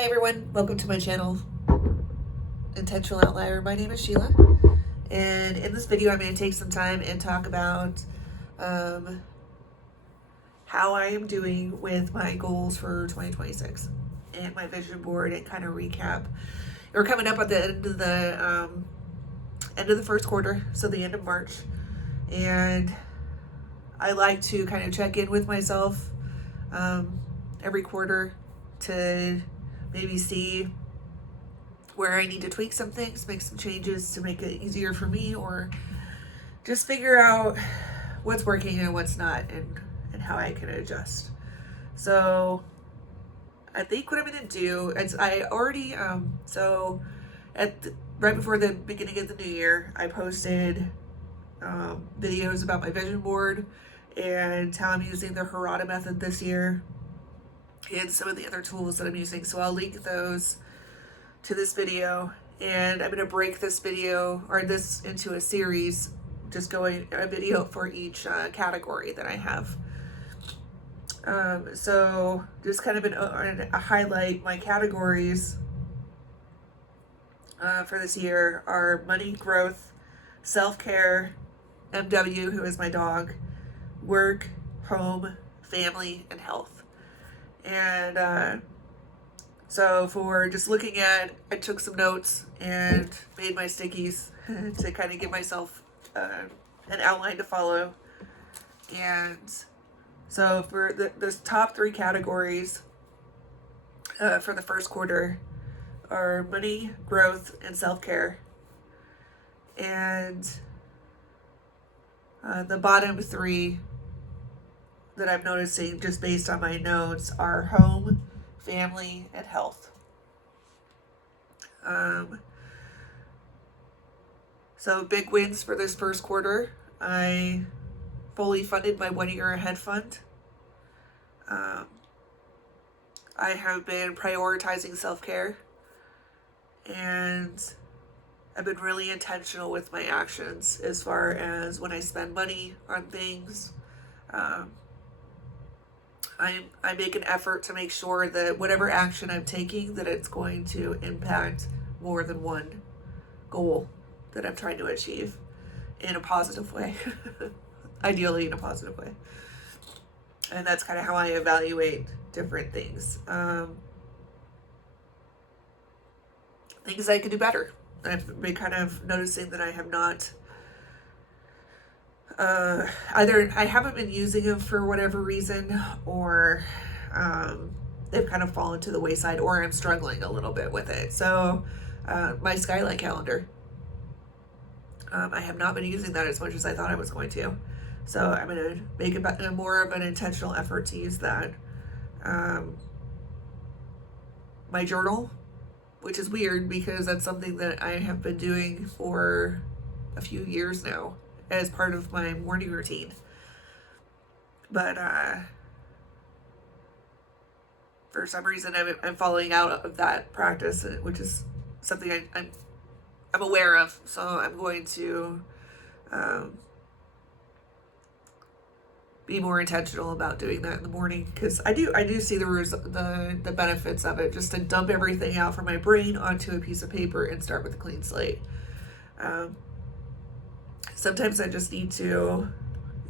Hi everyone, welcome to my channel, Intentional Outlier. My name is Sheila, and in this video I'm going to take some time and talk about how I am doing with my goals for 2026 and my vision board, and kind of recap. We're coming up at the end of the first quarter, so the end of March, and I like to kind of check in with myself every quarter to maybe see where I need to tweak some things, make some changes to make it easier for me, or just figure out what's working and what's not, and how I can adjust. So I think what I'm going to do is I already, right before the beginning of the new year, I posted videos about my vision board and how I'm using the Harada method this year and some of the other tools that I'm using. So I'll link those to this video, and I'm going to break this video or this into a series, just going a video for each category that I have. So just kind of a highlight. My categories for this year are money, growth, self-care, MW, who is my dog, work, home, family, and health. And so for just looking at, I took some notes and made my stickies to kind of give myself an outline to follow. And so for the top three categories for the first quarter are money, growth, and self-care. And the bottom three that I'm noticing, just based on my notes, are home, family, and health. So big wins for this first quarter. I fully funded my 1 year ahead fund. I have been prioritizing self-care, and I've been really intentional with my actions as far as when I spend money on things. I make an effort to make sure that whatever action I'm taking, that it's going to impact more than one goal that I'm trying to achieve in a positive way, ideally in a positive way. And that's kind of how I evaluate different things. Things I could do better. I've been kind of noticing that I have not, either I haven't been using them for whatever reason, or they've kind of fallen to the wayside, or I'm struggling a little bit with it. So my Skylight calendar, I have not been using that as much as I thought I was going to. So I'm going to make a more of an intentional effort to use that. My journal, which is weird because that's something that I have been doing for a few years now as part of my morning routine. But for some reason I'm falling out of that practice, which is something I'm aware of. So I'm going to be more intentional about doing that in the morning, because I do see the benefits of it, just to dump everything out from my brain onto a piece of paper and start with a clean slate. Sometimes I just need to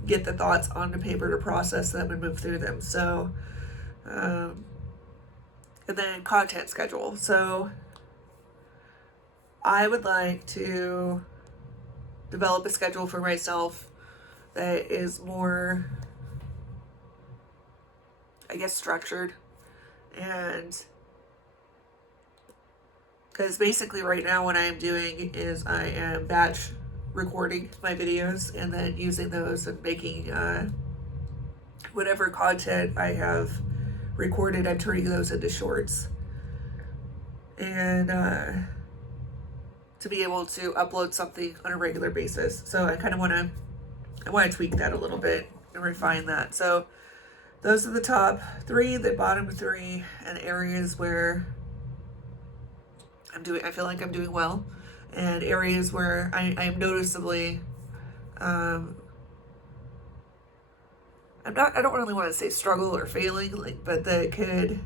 get the thoughts onto paper to process them and move through them. So, and then content schedule. So I would like to develop a schedule for myself that is more, I guess, structured. And because basically right now what I am doing is I am batch recording my videos and then using those and making whatever content I have recorded, I'm turning those into shorts, and to be able to upload something on a regular basis. So I kind of want to tweak that a little bit and refine that. So those are the top three, the bottom three, and areas where I feel like I'm doing well, and areas where I am noticeably, I don't really want to say struggle or failing, but that could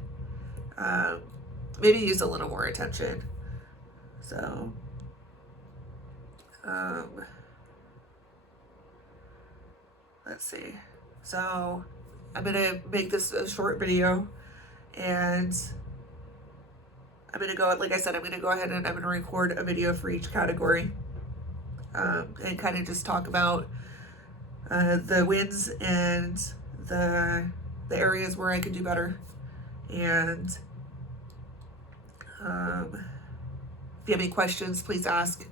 maybe use a little more attention. So, let's see. So I'm gonna make this a short video, and I'm gonna go, like I said, I'm gonna go ahead and I'm gonna record a video for each category, and kind of just talk about the wins and the areas where I could do better. And if you have any questions, please ask.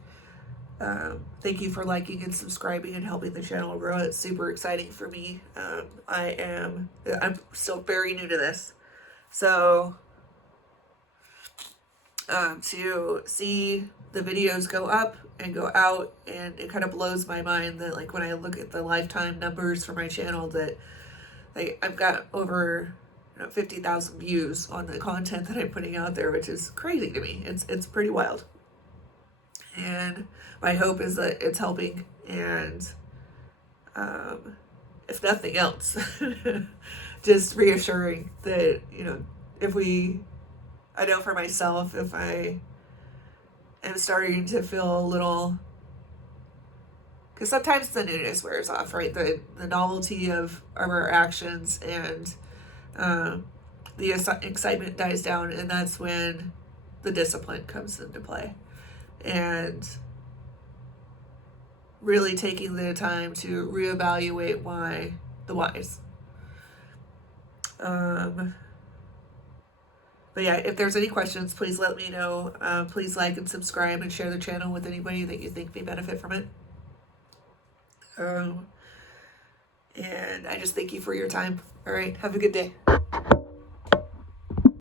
Thank you for liking and subscribing and helping the channel grow. It's super exciting for me. I'm still very new to this. So to see the videos go up and go out, and it kind of blows my mind that, like, when I look at the lifetime numbers for my channel, that I've got over 50,000 views on the content that I'm putting out there, which is crazy to me. It's pretty wild. And my hope is that it's helping, and if nothing else, just reassuring that, I know for myself, if I am starting to feel a little, because sometimes the newness wears off, right? The novelty of our actions, and the excitement dies down, and that's when the discipline comes into play. And really taking the time to reevaluate the whys. But yeah, if there's any questions, please let me know. Please like and subscribe and share the channel with anybody that you think may benefit from it. And I just thank you for your time. All right, have a good day.